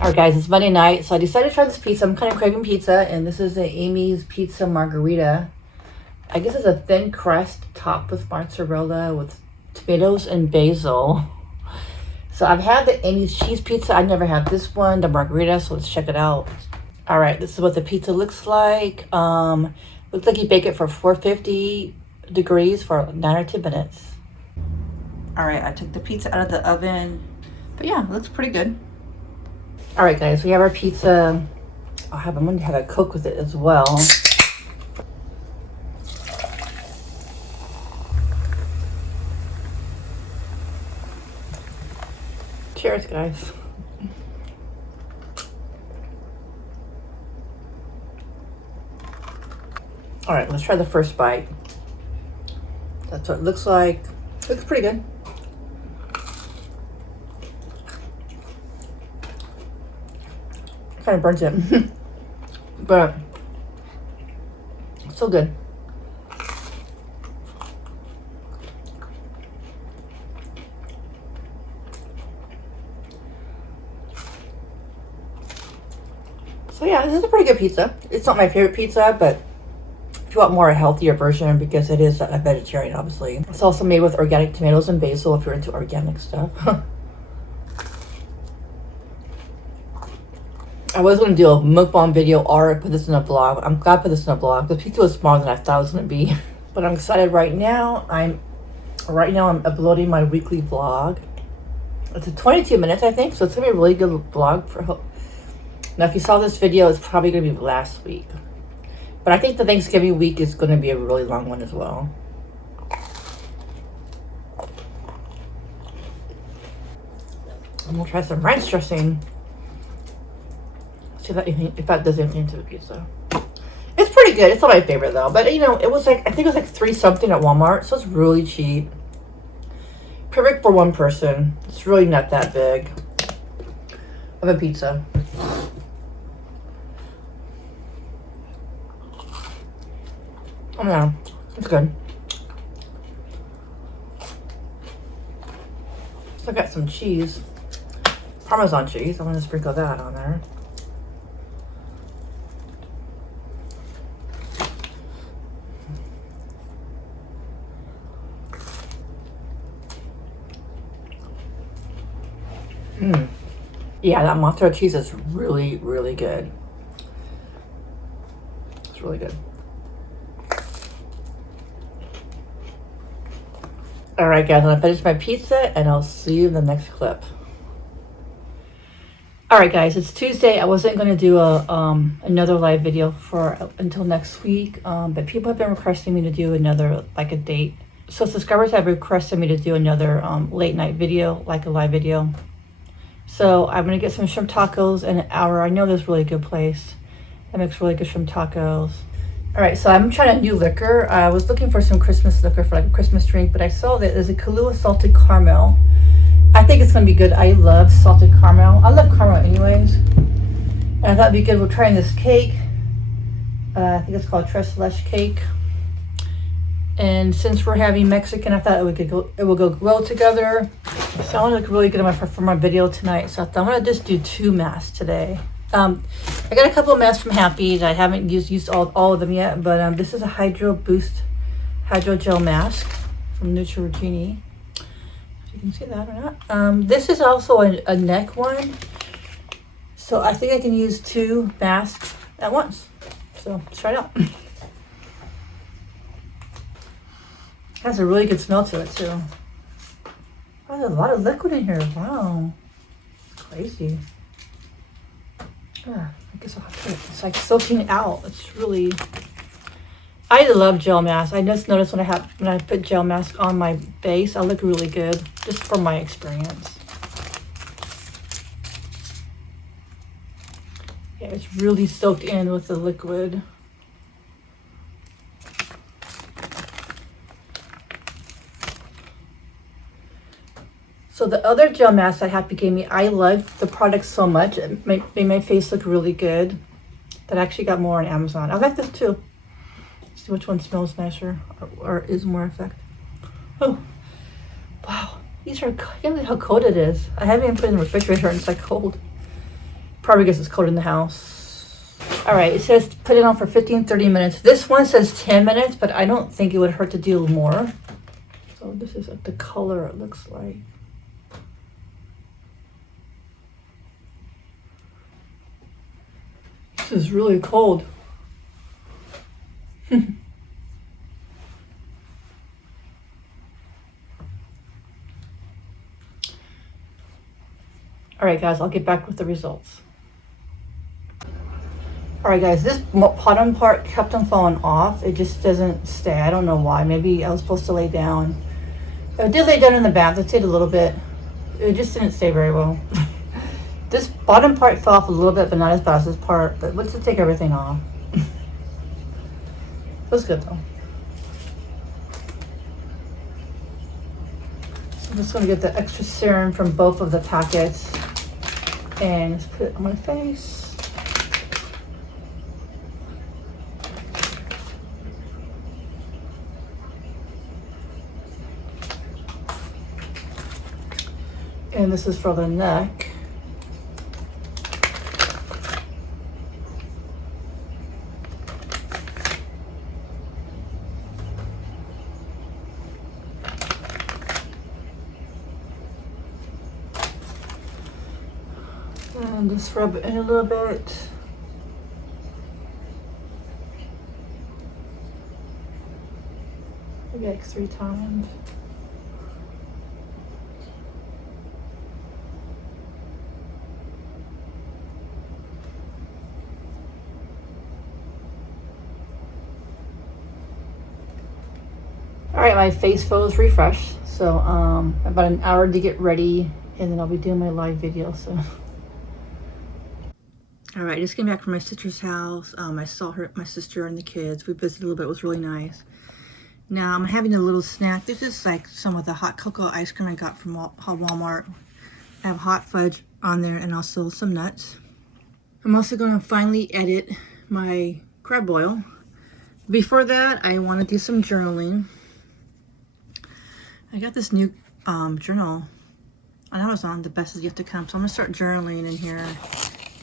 Alright guys, it's Monday night, so I decided to try this pizza. I'm kind of craving pizza, and this is the Amy's Pizza Margarita. I guess it's a thin crust topped with mozzarella with tomatoes and basil. So I've had the Amy's cheese pizza. I never had this one, the margarita, so let's check it out. Alright, this is what the pizza looks like. Looks like you bake it for 450 degrees for 9 or 10 minutes. Alright, I took the pizza out of the oven. But yeah, it looks pretty good. Alright guys, we have our pizza. I'm going to have a Coke with it as well. Cheers guys. Alright, let's try the first bite. That's what it looks like. Looks pretty good. Kind of burnt it. But so good. So yeah, this is a pretty good pizza. It's not my favorite pizza, but if you want more a healthier version, because it is a vegetarian, obviously. It's also made with organic tomatoes and basil if you're into organic stuff. I was going to do a mukbang video or put this in a vlog. I'm glad I put this in a vlog. The pizza was smaller than I thought it was going to be. But I'm excited right now. I'm uploading my weekly vlog. It's a 22 minutes, I think. So it's going to be a really good vlog. Now, if you saw this video, it's probably going to be last week. But I think the Thanksgiving week is going to be a really long one as well. I'm going to try some ranch dressing. See if that does anything to the pizza. It's pretty good. It's not my favorite though. But you know, it was like, I think it was like $3 something at Walmart. So it's really cheap. Perfect for one person. It's really not that big of a pizza. Oh no, it's good. Still got some cheese. Parmesan cheese. I'm gonna sprinkle that on there. Yeah, that mozzarella cheese is really, really good. It's really good. Alright guys, I'm gonna finish my pizza and I'll see you in the next clip. Alright guys, it's Tuesday. I wasn't gonna do another live video until next week. But people have been requesting me to do another, like a date. So subscribers have requested me to do another late night video, like a live video. So I'm going to get some shrimp tacos in an hour. I know this really good place that makes really good shrimp tacos. Alright, so I'm trying a new liquor. I was looking for some Christmas liquor for like a Christmas drink, but I saw that there's a Kahlua salted caramel. I think it's going to be good. I love salted caramel. I love caramel anyways. And I thought it'd be good. We're trying this cake. I think it's called Tres Leche cake. And since we're having Mexican, I thought it would go well together. So I want to look really good for my video tonight. So I thought I'm going to just do 2 masks today. I got a couple of masks from Happy's. I haven't used all of them yet. But this is a Hydro Boost Hydrogel mask from Neutrogena. If you can see that or not. This is also a neck one. So I think I can use 2 masks at once. So let's try it out. It has a really good smell to it too. Oh, there's a lot of liquid in here. Wow. It's crazy. I guess I'll have to, it's like soaking out. It's really, I love gel masks. I just noticed when I put gel mask on my face, I look really good, just from my experience. Yeah, it's really soaked in with the liquid. So the other gel mask that Happy gave me, I love the product so much. It made my face look really good. That I actually got more on Amazon. I like this too. See which one smells nicer or is more effective. Oh, wow. These are, look how cold it is. I haven't even put it in the refrigerator and it's like cold. probably because it's cold in the house. All right, it says put it on for 15-30 minutes. This one says 10 minutes, but I don't think it would hurt to do more. So this is what the color it looks like. This is really cold. All right, guys, I'll get back with the results. All right, guys, this bottom part kept on falling off. It just doesn't stay. I don't know why. Maybe I was supposed to lay down. I did lay down in the bath. I stayed a little bit. It just didn't stay very well. This bottom part fell off a little bit, but not as bad as this part. But let's just take everything off. It was good, though. I'm just going to get the extra serum from both of the packets and just put it on my face. And this is for the neck. And just rub it in a little bit. Maybe like 3 times. All right, my face photos refreshed. So about an hour to get ready, and then I'll be doing my live video. So. All right, I just came back from my sister's house. I saw my sister and the kids. We visited a little bit. It was really nice. Now I'm having a little snack. This is like some of the hot cocoa ice cream I got from Walmart. I have hot fudge on there and also some nuts. I'm also going to finally edit my crab boil. Before that, I want to do some journaling. I got this new journal on Amazon, The Best Is Yet to Come. So I'm going to start journaling in here.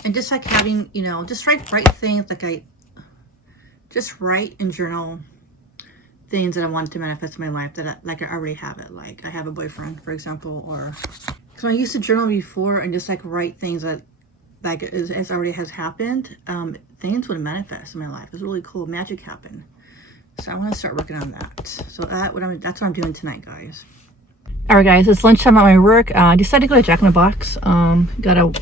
And just like having, you know, just write things like just write and journal things that I want to manifest in my life that I already have it. Like I have a boyfriend, for example, or because I used to journal before and just like write things that like as already has happened. Things would manifest in my life. It was really cool. Magic happened. So I want to start working on that. So that's what I'm doing tonight, guys. All right, guys, it's lunchtime at my work. I decided to go to Jack in the Box. Got a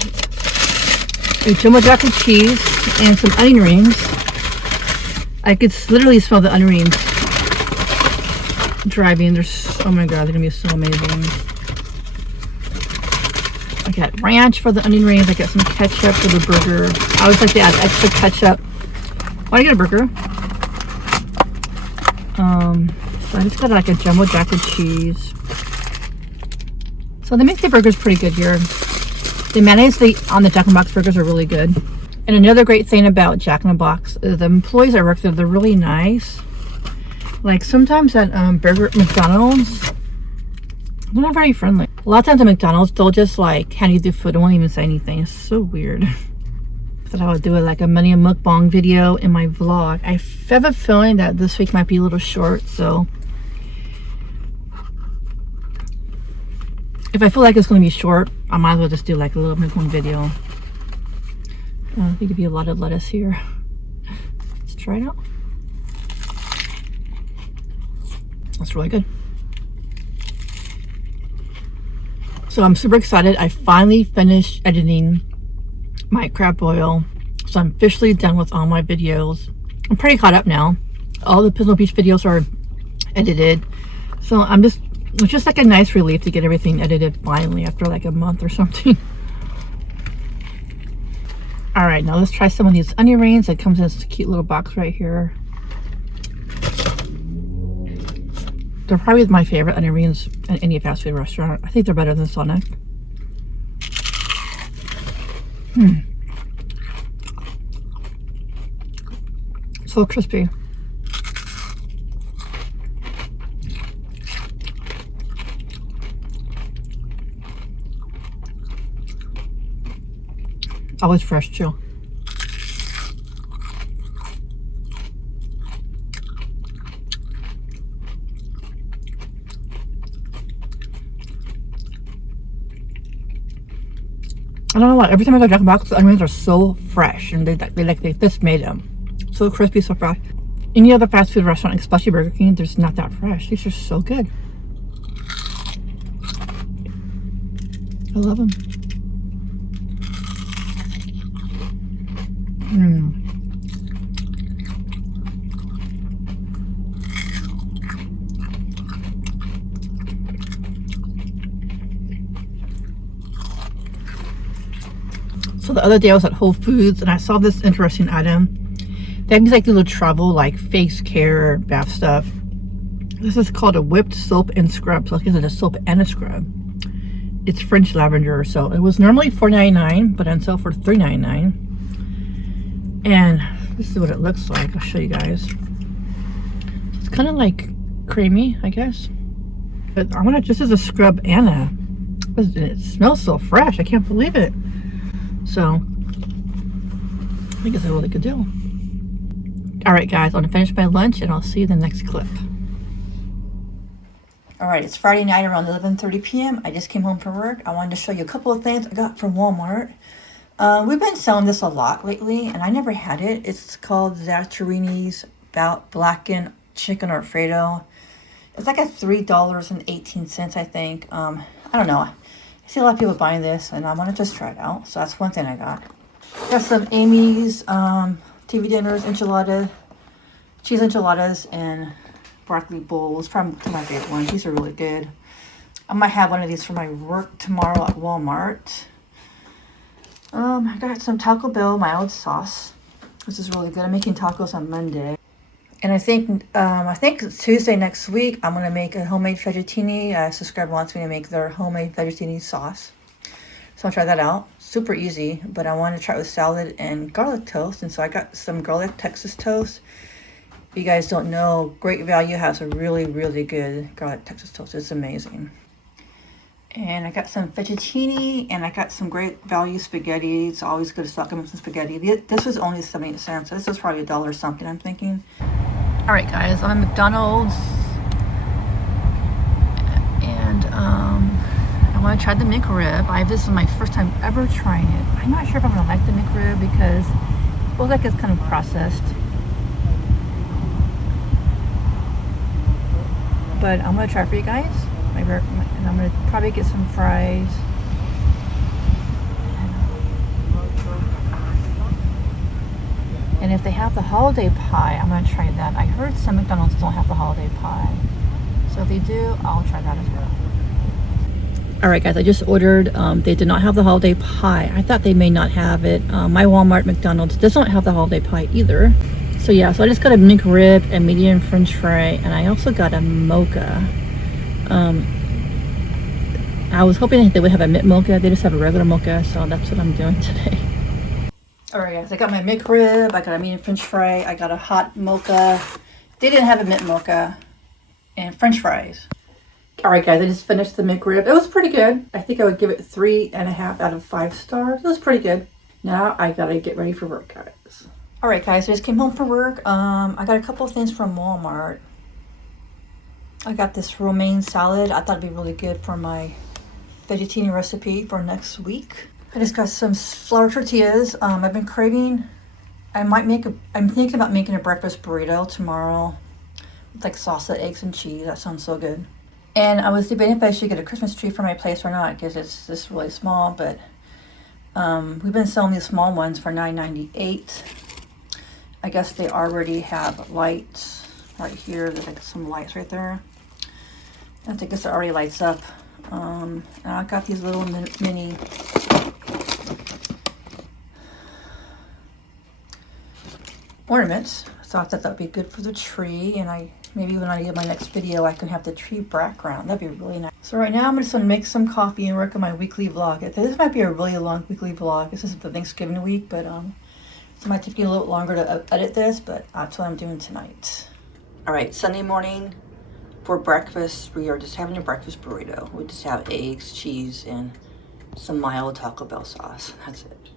jumbo jack with cheese and some onion rings. I could literally smell the onion rings driving. Oh my god, they're gonna be so amazing. I got ranch for the onion rings. I got some ketchup for the burger. I always like to add extra ketchup. Why did I get a burger? So I just got like a jumbo jack with cheese. So they make the burgers pretty good here. The mayonnaise on the Jack in the Box burgers are really good. And another great thing about Jack in the Box is the employees I work with, they're really nice. Like sometimes at McDonald's, they're not very friendly. A lot of times at McDonald's, they'll just like hand you the food and won't even say anything. It's so weird. So I would do like a mini mukbang video in my vlog. I have a feeling that this week might be a little short, so if I feel like it's going to be short, I might as well just do like a little mukbang video. I think it'd be a lot of lettuce here. Let's try it out. That's really good. So I'm super excited. I finally finished editing my crab boil. So I'm officially done with all my videos. I'm pretty caught up now. All the Pismo Beach videos are edited. So it's just like a nice relief to get everything edited finally after like a month or something. All right, now let's try some of these onion rings. It comes in this cute little box right here. They're probably my favorite onion rings in any fast food restaurant. I think they're better than Sonic. So crispy. Always fresh too. I don't know why. Every time I go to Jack in the Box, the onions are so fresh, and they just made them so crispy, so fresh. Any other fast food restaurant, especially Burger King, there's not that fresh. These are so good. I love them. So the other day I was at Whole Foods and I saw this interesting item. They have these like little travel like face care, bath stuff. This is called a whipped soap and scrub. So it's a soap and a scrub. It's French lavender. So it was normally $4.99, but on sale for $3.99. And this is what it looks like. I'll show you guys. It's kind of like creamy, I guess. But I want to just as a scrub and it smells so fresh. I can't believe it. So I think it's a really good deal. All right, guys, I'm gonna finish my lunch and I'll see you in the next clip. All right, it's Friday night around 11:30 p.m. I just came home from work. I wanted to show you a couple of things I got from Walmart. We've been selling this a lot lately, and I never had it. It's called Zattarini's Blackened Chicken Alfredo. It's like at $3.18, I think. I don't know. I see a lot of people buying this, and I want to just try it out. So that's one thing I got. Got some Amy's TV dinners, cheese enchiladas, and broccoli bowls. Probably my favorite ones. These are really good. I might have one of these for my work tomorrow at Walmart. I got some Taco Bell mild sauce. This is really good. I'm making tacos on Monday. And I think Tuesday next week, I'm going to make a homemade fettuccine. A subscriber wants me to make their homemade fettuccine sauce. So I'll try that out. Super easy, but I want to try it with salad and garlic toast. And so I got some garlic Texas toast. If you guys don't know, Great Value has a really, really good garlic Texas toast. It's amazing. And I got some fettuccine, and I got some Great Value spaghetti. It's always good to stock them with some spaghetti. This was only 78 cents, so this was probably $1 or something, I'm thinking. All right, guys, I'm at McDonald's, and I want to try the McRib. This is my first time ever trying it. I'm not sure if I'm going to like the McRib because it looks like it's kind of processed. But I'm going to try it for you guys. And I'm going to probably get some fries. And if they have the holiday pie, I'm going to try that. I heard some McDonald's don't have the holiday pie. So if they do, I'll try that as well. Alright guys, I just ordered. They did not have the holiday pie. I thought they may not have it. My Walmart McDonald's does not have the holiday pie either. So yeah, so I just got a McRib, a medium French fry, and I also got a mocha. I was hoping they would have a mint mocha. They just have a regular mocha, so that's what I'm doing today. Alright guys, I got my McRib, I got a medium French fry, I got a hot mocha. They didn't have a mint mocha, and French fries. Alright guys, I just finished the McRib. It was pretty good. I think I would give it 3.5 out of 5 stars. It was pretty good. Now I gotta get ready for work, guys. Alright guys, I just came home from work. I got a couple of things from Walmart. I got this romaine salad. I thought it'd be really good for my fettuccine recipe for next week. I just got some flour tortillas. I've been craving. I'm thinking about making a breakfast burrito tomorrow with like salsa, eggs, and cheese. That sounds so good. And I was debating if I should get a Christmas tree for my place or not because it's just really small. But we've been selling these small ones for $9.98. I guess they already have lights right here. There's like some lights right there. I think this already lights up. And I got these little mini ornaments. So I thought that would be good for the tree, and maybe when I do my next video I can have the tree background. That'd be really nice. So right now I'm just gonna make some coffee and work on my weekly vlog. This might be a really long weekly vlog. This is the Thanksgiving week, but so it might take me a little longer to edit this, but that's what I'm doing tonight. All right, Sunday morning. For breakfast, we are just having a breakfast burrito. We just have eggs, cheese, and some mild Taco Bell sauce. That's it.